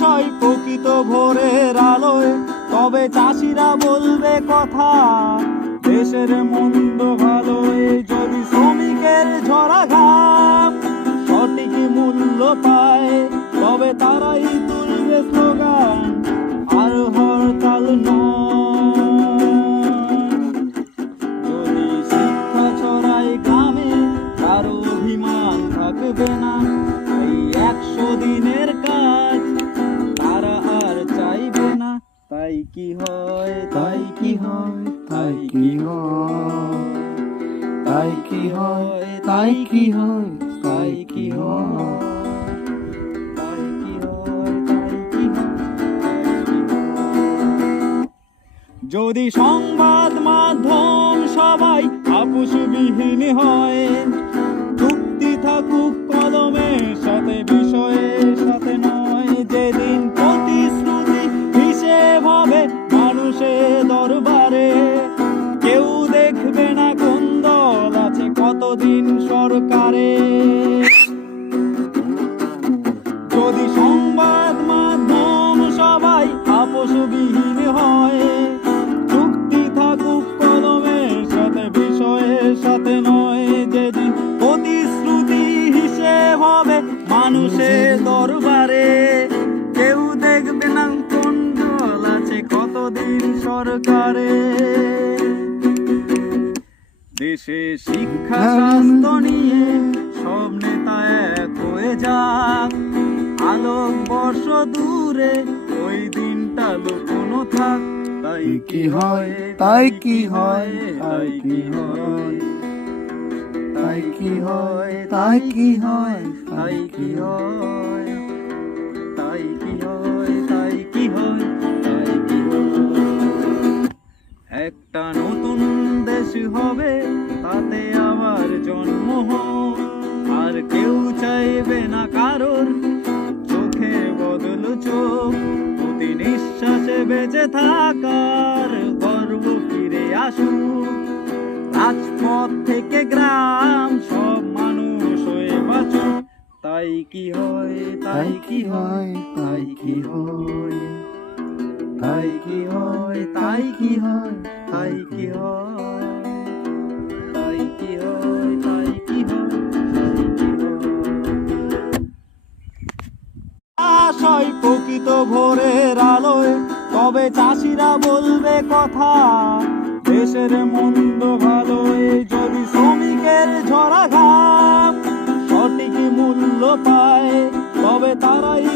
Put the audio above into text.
আশায় প্রকৃত ভোরের আলোয় তবে চাষিরা বলবে কথা। দেশের মন্দ ভালোয় যদি শ্রমিকের ঝরা ঘাম সঠিক মূল্য পায় তবে তারাই তুলবে স্লোগান আর হরতাল নয়। যদি শিক্ষা ছড়ায় গ্রামে কারো অভিমান থাকবে না। এই 100 দিনের কাজ তারা আর চাইবে না। তাই কি হয়, তাই কি হয়, তাই কি হয়, তাই কি হয়, তাই কি হয়, তাই কি হয়, তাই কি হয়, তাই কি হয়। যদি সংবাদ মাধ্যম সবাই আপোষবিহীন হয়, চুক্তি থাকুক কলমের সাথে বিষয়ের সাথে নয়। যেদিন প্রতিশ্রুতি হিসেব হবে মানুষের দরবারে, কেউ দেখবে না কোন দল আছে কতদিন সরকারে। যদি সংবাদ মাধ্যম সবাই আপোষবিহীন হয়, চুক্তি থাকুক কলমের সাথে বিষয়ের সাথে নয়। যেদিন প্রতিশ্রুতি হিসেব হবে মানুষের দরবারে, কেউ দেখবে না কোন দল আছে কতদিন সরকারে। দেশে শিক্ষা স্বাস্থ্য নিয়ে সব নেতা এক হয়ে যাক, আলোকবর্ষ দূরে ওই দিনটা লুকোনো থাক। তাই কি হয়, তাই কি হয়, তাই কি হয়, তাই কি হয়, তাই কি হয়, তাই কি হয়, তাই কি হয়, তাই কি হয়, তাই কি হয়। একটা নতুন দেশ হবে তাতে আবার জন্ম হোক, আর কেউ চাইবে না কারোর চোখে বদল চোখ। প্রতি নিঃশ্বাসে বেঁচে থাকার গর্ব ফিরে আসুক। রাজপথ থেকে গ্রাম সব মানুষ হয়ে বাঁচুক। তাই কি হয়, তাই কি হয়, তাই কি হয়, তাই কি হয়, তাই কি হয়, তাই কি হয়, তাই কি হয়, তাই কি হয়, তাই কি হয়। আশায় প্রকৃত ভোরের আলোয় তবে চাষিরা বলবে কথা। দেশের মন্দ ভালোয় যদি শ্রমিকের ঝরা ঘাম সঠিক মূল্য পায় তবে তারাই